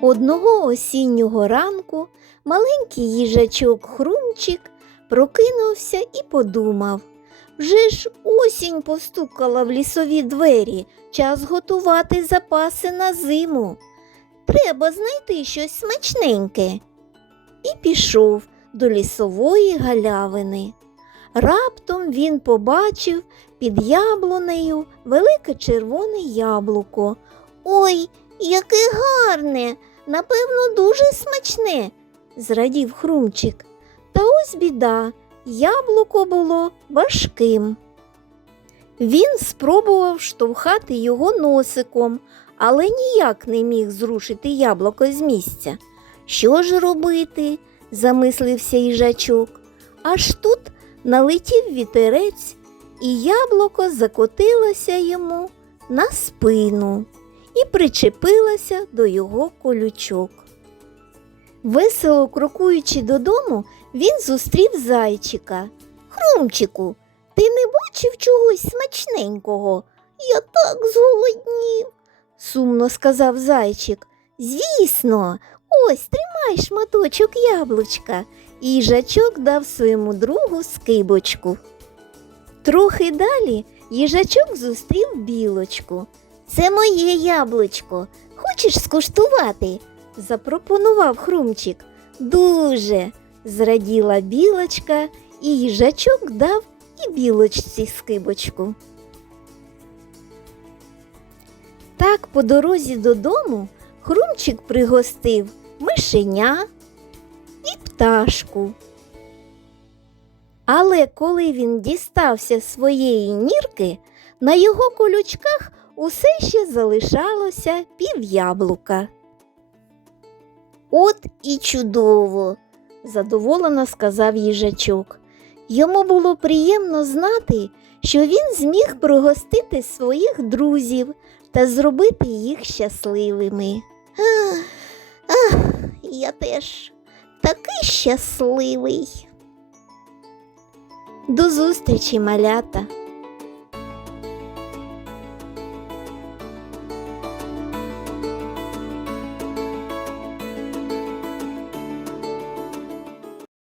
Одного осіннього ранку маленький їжачок Хрумчик прокинувся і подумав. Вже ж осінь постукала в лісові двері, час готувати запаси на зиму. Треба знайти щось смачненьке. І пішов до лісової галявини. Раптом він побачив під яблунею велике червоне яблуко. Ой, яке гарне! Напевно, дуже смачне, зрадів Хрумчик. Та ось біда, яблуко було важким. Він спробував штовхати його носиком, але ніяк не міг зрушити яблуко з місця. Що ж робити? замислився їжачок. Аж тут налетів вітерець, і яблуко закотилося йому на спину і причепилася до його колючок. Весело крокуючи додому, він зустрів зайчика. Хрумчику, ти не бачив чогось смачненького? Я так зголоднів, сумно сказав зайчик. Звісно, ось тримай шматочок яблучка. І їжачок дав своєму другу скибочку. Трохи далі їжачок зустрів білочку. Це моє яблучко. Хочеш скуштувати? запропонував хрумчик. Дуже, зраділа білочка, і їжачок дав і білочці скибочку. Так по дорозі додому хрумчик пригостив мишеня і пташку. Але коли він дістався своєї нірки, на його колючках усе ще залишалося пів яблука. От і чудово, задоволено сказав їжачок. Йому було приємно знати, що він зміг пригостити своїх друзів та зробити їх щасливими. Ах, ах, я теж такий щасливий. До зустрічі, малята!